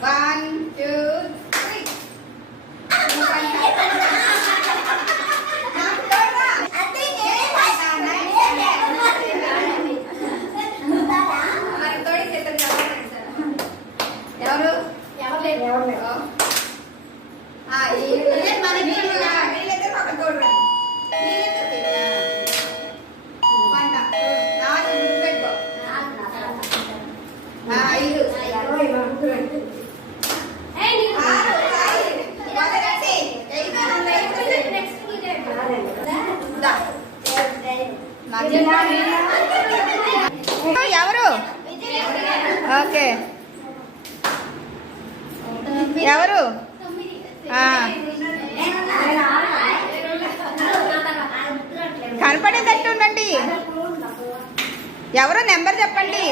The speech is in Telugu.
One, two, three. చేతులు చెప్పండి సార్. ఎవరు ఓ. ఆ, ఐదు. ఎవరు ఓకే ఎవరు ఆ, కనపడేటట్టు ఉండండి ఎవరు నెంబర్ చెప్పండి.